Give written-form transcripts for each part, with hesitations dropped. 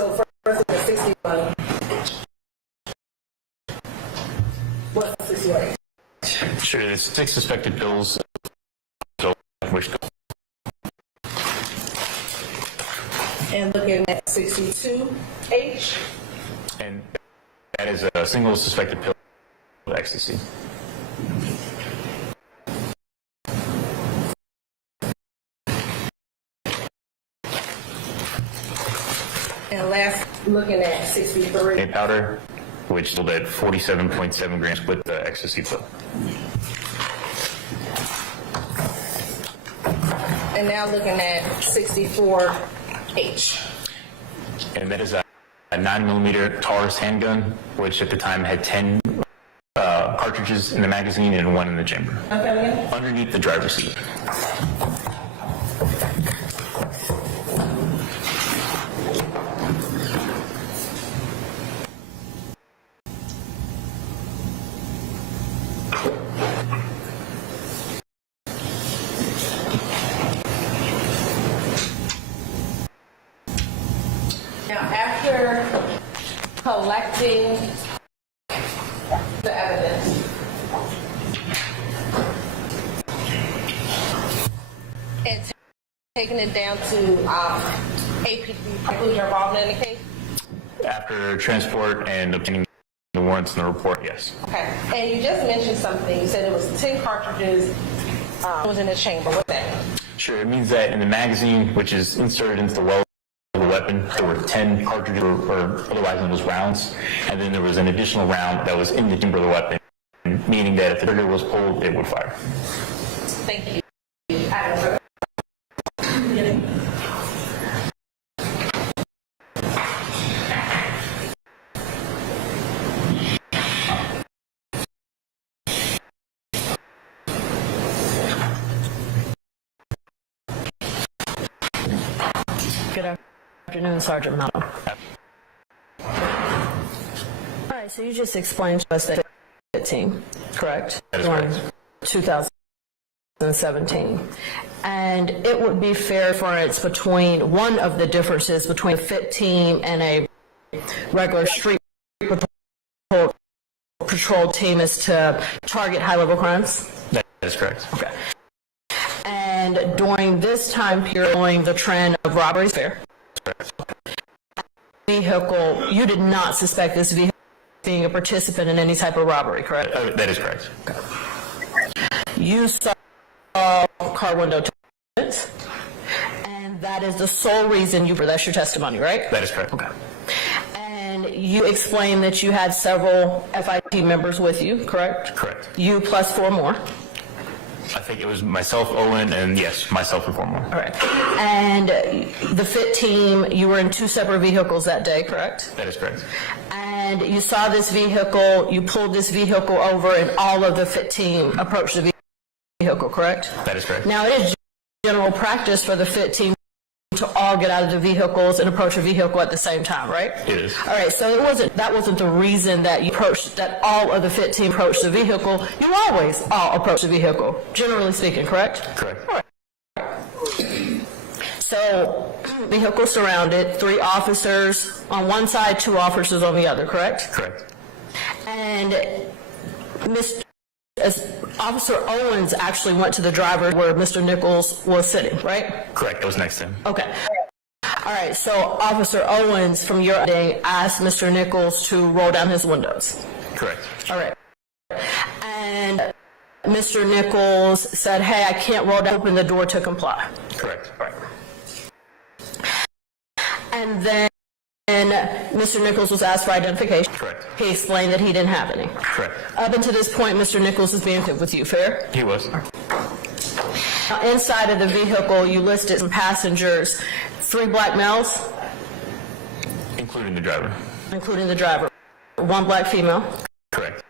So first the 61. What's the 61? Sure, there's 6 suspected pills. And looking at 62H. And that is a single suspected pill of ecstasy. And last, looking at 63. A powder, which sold at 47.7 grams with the ecstasy pill. And now looking at 64H. And that is a 9mm Taurus handgun, which at the time had 10 cartridges in the magazine and 1 in the chamber. Okay. Underneath the driver's seat. Now, after collecting the evidence, and taking it down to APD, who's involved in the case? After transport and obtaining the warrants and the report, yes. Okay. And you just mentioned something. You said it was 10 cartridges was in the chamber. What's that? Sure, it means that in the magazine, which is inserted into the well of the weapon, there were 10 cartridges, or otherwise known as rounds, and then there was an additional round that was in the chamber of the weapon, meaning that if the trigger was pulled, it would fire. Thank you. Good afternoon, Sergeant Mallow. All right, so you just explained to us that fit team, correct? That is correct. 2017. And it would be fair for it's between one of the differences between a fit team and a regular street patrol team is to target high-level crimes? That is correct. Okay. And during this time period, during the trend of robberies, fair? Vehicle, you did not suspect this vehicle being a participant in any type of robbery, correct? That is correct. Okay. You saw car window tints, and that is the sole reason that's your testimony, right? That is correct. Okay. And you explained that you had several FIT members with you, correct? Correct. You plus 4 more. I think it was myself, Owen, and yes, myself and 4 more. All right. And the FIT team, you were in 2 separate vehicles that day, correct? That is correct. And you saw this vehicle, you pulled this vehicle over, and all of the FIT team approached the vehicle, correct? That is correct. Now, it is general practice for the FIT team to all get out of the vehicles and approach a vehicle at the same time, right? It is. All right, so that wasn't the reason that all of the FIT team approached the vehicle. You always all approach the vehicle, generally speaking, correct? Correct. All right. So, vehicle surrounded, 3 officers on one side, 2 officers on the other, correct? Correct. And Officer Owens actually went to the driver where Mr. Nichols was sitting, right? Correct. That was next to him. Okay. All right, so Officer Owens, from your ending, asked Mr. Nichols to roll down his windows. Correct. All right. And Mr. Nichols said, hey, I can't roll down, open the door to comply. Correct. Right. And then Mr. Nichols was asked for identification. Correct. He explained that he didn't have any. Correct. Up until this point, Mr. Nichols is being with you, fair? He was. Now, inside of the vehicle, you listed some passengers, 3 black males. Including the driver. Including the driver. 1 black female. Correct.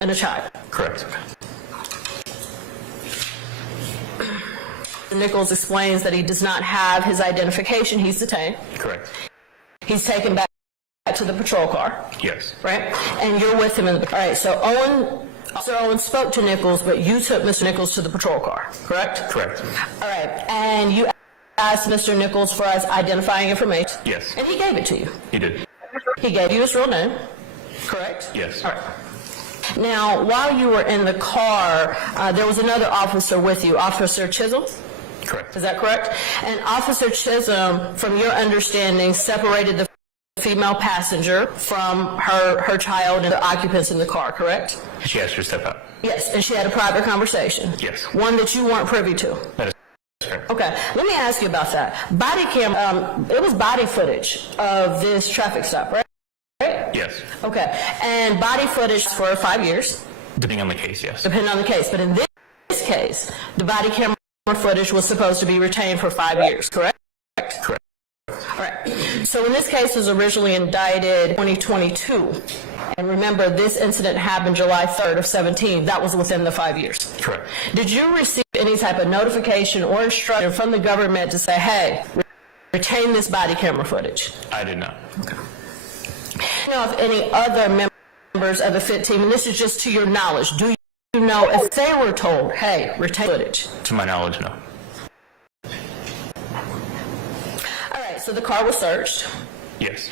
And a child. Correct. Nichols explains that he does not have his identification. He's detained. Correct. He's taken back to the patrol car. Yes. Right? And you're with him in the... All right, so Officer Owen spoke to Nichols, but you took Mr. Nichols to the patrol car, correct? Correct. All right, and you asked Mr. Nichols for us identifying information? Yes. And he gave it to you? He did. He gave you his real name, correct? Yes. All right. Now, while you were in the car, there was another officer with you, Officer Chisholm? Correct. Is that correct? And Officer Chisholm, from your understanding, separated the female passenger from her child and the occupants in the car, correct? She asked her to step out. Yes, and she had a private conversation? Yes. One that you weren't privy to? That is correct. Okay, let me ask you about that. Body cam, it was body footage of this traffic stop, right? Yes. Okay, and body footage for 5 years? Depending on the case, yes. Depending on the case, but in this case, the body camera footage was supposed to be retained for 5 years, correct? Correct. All right. So when this case was originally indicted 2022, and remember this incident happened July 3rd of 17, that was within the 5 years. Correct. Did you receive any type of notification or instruction from the government to say, hey, retain this body camera footage? I did not. Okay. You know if any other members of the FIT team, and this is just to your knowledge, do you know if they were told, hey, retain footage? To my knowledge, no. All right, so the car was searched. Yes.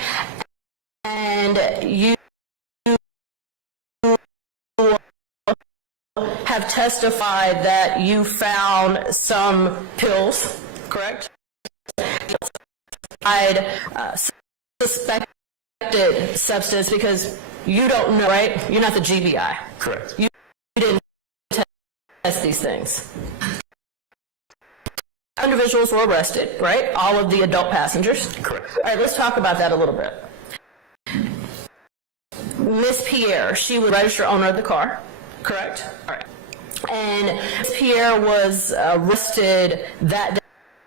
And you have testified that you found some pills, correct? Suspected substance because you don't know, right? You're not the GBI. Correct. You didn't test these things. Individuals were arrested, right? All of the adult passengers. Correct. All right, let's talk about that a little bit. Miss Pierre, she was the registered owner of the car, correct? All right. And Miss Pierre was arrested that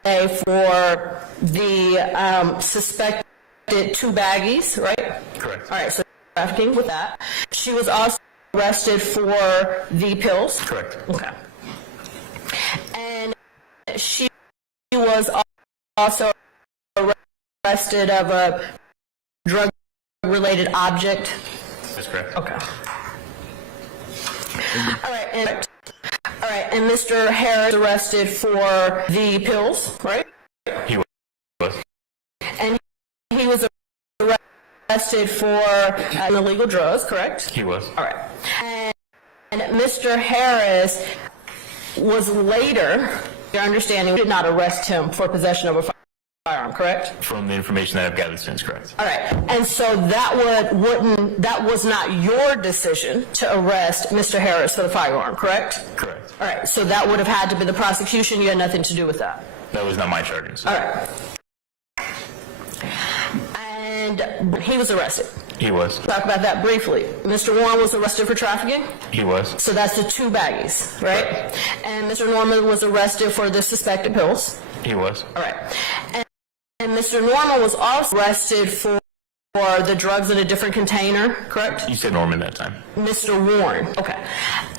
day for the suspected 2 baggies, right? Correct. All right, so trafficking with that. She was also arrested for the pills. Correct. Okay. And she was also arrested of a drug-related object. That's correct. Okay. All right, and Mr. Harris arrested for the pills, right? He was. And he was arrested for illegal drugs, correct? He was. All right. And Mr. Harris was later, your understanding, did not arrest him for possession of a firearm, correct? From the information that I've gathered since, correct. All right. And so that was not your decision to arrest Mr. Harris for the firearm, correct? Correct. All right. So that would have had to be the prosecution. You had nothing to do with that. That was not my charging. All right. And he was arrested. He was. Talk about that briefly. Mr. Warren was arrested for trafficking. He was. So that's the 2 baggies, right? Correct. And Mr. Norman was arrested for the suspected pills. He was. All right. And Mr. Norman was also arrested for the drugs in a different container, correct? You said Norman that time. Mr. Warren. Okay.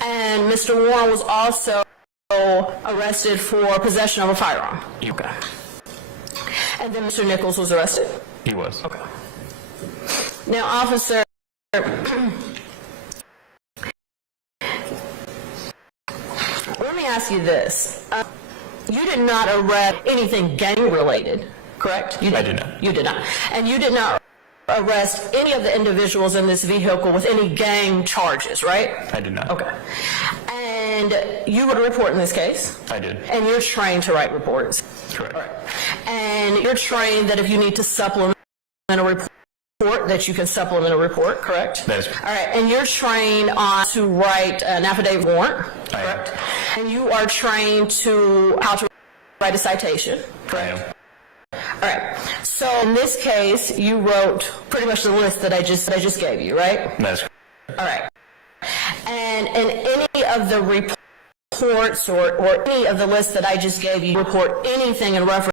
And Mr. Warren was also arrested for possession of a firearm. Okay. And then Mr. Nichols was arrested. He was. Okay. Now, officer, let me ask you this. You did not arrest anything gang-related, correct? I did not. You did not. And you did not arrest any of the individuals in this vehicle with any gang charges, right? I did not. Okay. And you would report in this case? I did. And you're trained to write reports? Correct. All right. And you're trained that if you need to supplement a report, that you can supplement a report, correct? That is correct. All right. And you're trained on to write an affidavit warrant, I am. correct? And you are trained to how to write a citation, correct? I am. All right. So in this case, you wrote pretty much the list that I just gave you, right? That is correct. All right. And in any of the reports or any of the lists that I just gave you, report anything in reference